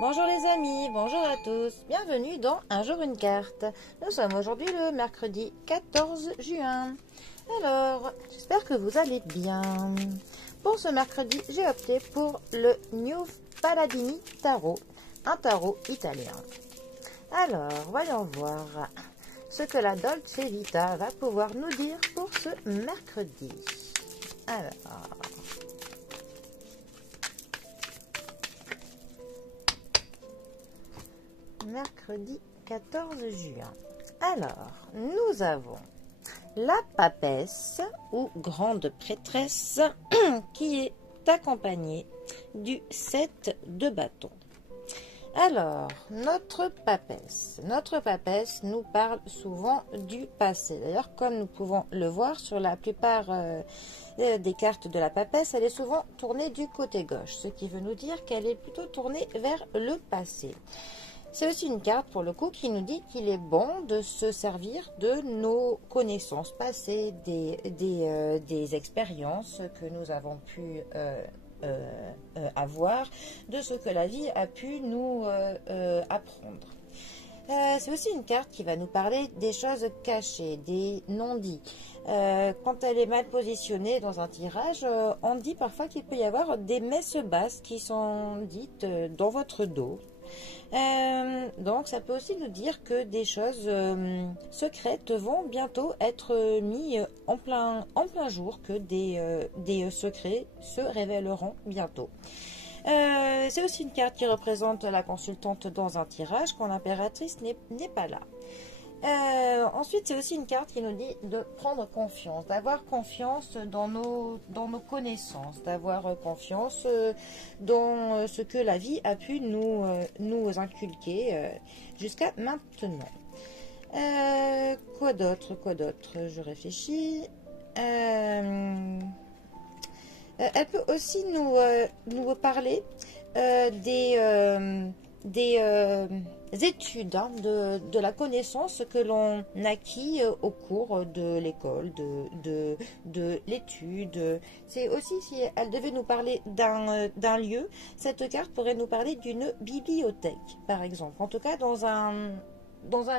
Bonjour les amis, bonjour à tous, bienvenue dans Un jour une carte. Nous sommes aujourd'hui le mercredi 14 juin. Alors, j'espère que vous allez bien. Pour ce mercredi, j'ai opté pour le New Paladini Tarot, un tarot italien. Alors, voyons voir ce que la Dolce Vita va pouvoir nous dire pour ce mercredi. Alors... mercredi 14 juin. Alors, nous avons la papesse ou grande prêtresse qui est accompagnée du 7 de bâton. Alors, notre papesse nous parle souvent du passé. D'ailleurs, comme nous pouvons le voir sur la plupart des cartes de la papesse, elle est souvent tournée du côté gauche, ce qui veut nous dire qu'elle est plutôt tournée vers le passé. C'est aussi une carte, pour le coup, qui nous dit qu'il est bon de se servir de nos connaissances passées, des expériences que nous avons pu avoir, de ce que la vie a pu nous apprendre. C'est aussi une carte qui va nous parler des choses cachées, des non-dits. Quand elle est mal positionnée dans un tirage, on dit parfois qu'il peut y avoir des messes basses qui sont dites dans votre dos. Donc ça peut aussi nous dire que des choses secrètes vont bientôt être mis en plein jour, que des secrets se révéleront bientôt. C'est aussi une carte qui représente la consultante dans un tirage quand l'impératrice n'est pas là. Ensuite, c'est aussi une carte qui nous dit de prendre confiance, d'avoir confiance dans nos connaissances, d'avoir confiance dans ce que la vie a pu nous inculquer jusqu'à maintenant. Quoi d'autre? Je réfléchis. Elle peut aussi nous parler des études, de la connaissance que l'on acquit au cours de l'école, de l'étude. C'est aussi, si elle devait nous parler d'un lieu, cette carte pourrait nous parler d'une bibliothèque, par exemple. En tout cas, dans un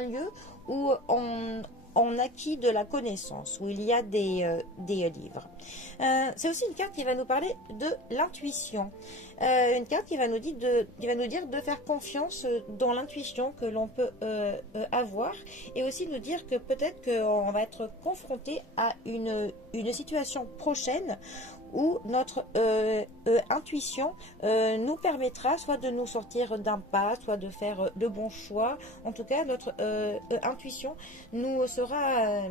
lieu où on acquit de la connaissance, où il y a des livres. C'est aussi une carte qui va nous parler de l'intuition. Une carte qui va nous dire de faire confiance dans l'intuition que l'on peut avoir, et aussi nous dire que peut-être qu'on va être confronté à une situation prochaine où notre intuition nous permettra soit de nous sortir d'un pas, soit de faire le bon choix. En tout cas, notre intuition nous sera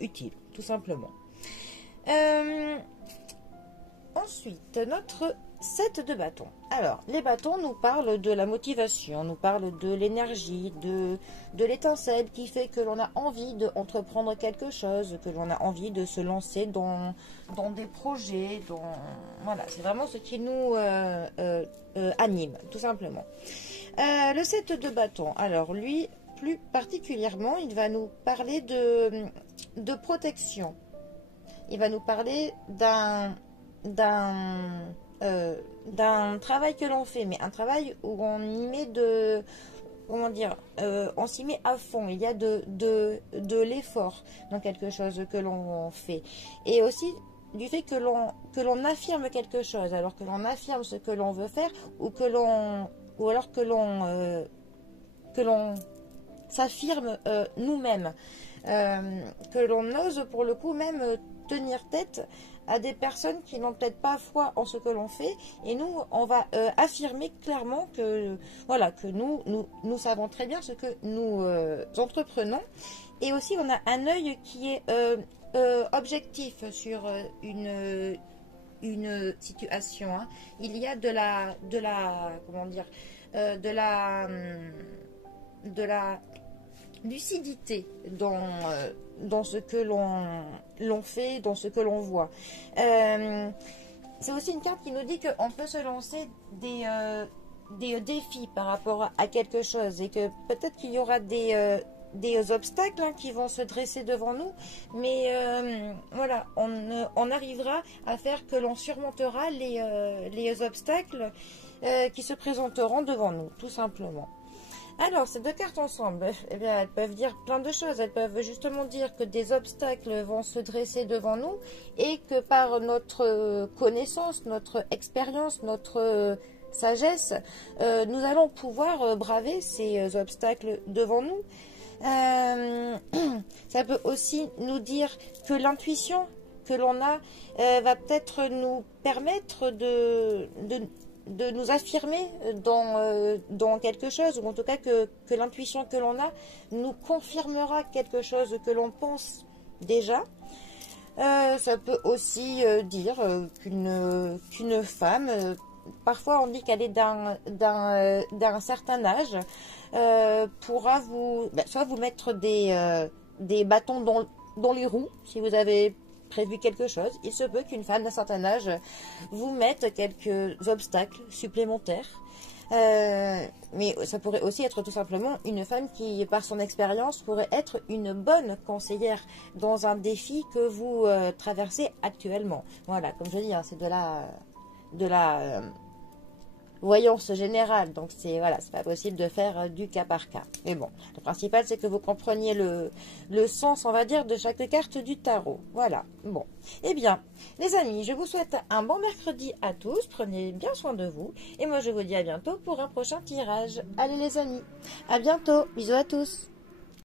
utile, tout simplement. Ensuite, notre 7 de bâton. Alors, les bâtons nous parlent de la motivation, nous parlent de l'énergie, de l'étincelle qui fait que l'on a envie d'entreprendre quelque chose, que l'on a envie de se lancer dans des projets. Voilà, c'est vraiment ce qui nous anime, tout simplement. Le 7 de bâton, alors lui, plus particulièrement, il va nous parler de protection. Il va nous parler d'un travail que l'on fait, mais un travail où on y met on s'y met à fond. Il y a de l'effort dans quelque chose que l'on fait, et aussi du fait que l'on affirme quelque chose, alors que l'on affirme ce que l'on veut faire, ou alors que l'on s'affirme nous-mêmes, que l'on ose pour le coup même tenir tête à des personnes qui n'ont peut-être pas foi en ce que l'on fait, et nous on va affirmer clairement que voilà, que nous savons très bien ce que nous entreprenons, et aussi on a un œil qui est objectif sur une situation, hein. Il y a de la lucidité dans ce que l'on fait, dans ce que l'on voit. C'est aussi une carte qui nous dit qu'on peut se lancer des défis par rapport à quelque chose, et que peut-être qu'il y aura des obstacles qui vont se dresser devant nous, mais voilà, on arrivera à faire que l'on surmontera les obstacles qui se présenteront devant nous, tout simplement. Alors, ces deux cartes ensemble, eh bien, elles peuvent dire plein de choses. Elles peuvent justement dire que des obstacles vont se dresser devant nous et que par notre connaissance, notre expérience, notre sagesse, nous allons pouvoir braver ces obstacles devant nous. Ça peut aussi nous dire que l'intuition que l'on a va peut-être nous permettre de nous affirmer dans quelque chose, ou en tout cas que l'intuition que l'on a nous confirmera quelque chose que l'on pense déjà. Ça peut aussi dire qu'une femme, parfois on dit qu'elle est d'un certain âge, pourra soit vous mettre des bâtons dans les roues, si vous avez prévu quelque chose. Il se peut qu'une femme d'un certain âge vous mette quelques obstacles supplémentaires. Mais ça pourrait aussi être tout simplement une femme qui, par son expérience, pourrait être une bonne conseillère dans un défi que vous traversez actuellement. Voilà, comme je dis, hein, c'est de la voyance générale, donc c'est pas possible de faire du cas par cas. Mais bon, le principal c'est que vous compreniez le sens, on va dire, de chaque carte du tarot. Voilà. Bon, eh bien, les amis, je vous souhaite un bon mercredi à tous. Prenez bien soin de vous, et moi je vous dis à bientôt pour un prochain tirage. Allez les amis, à bientôt. Bisous à tous.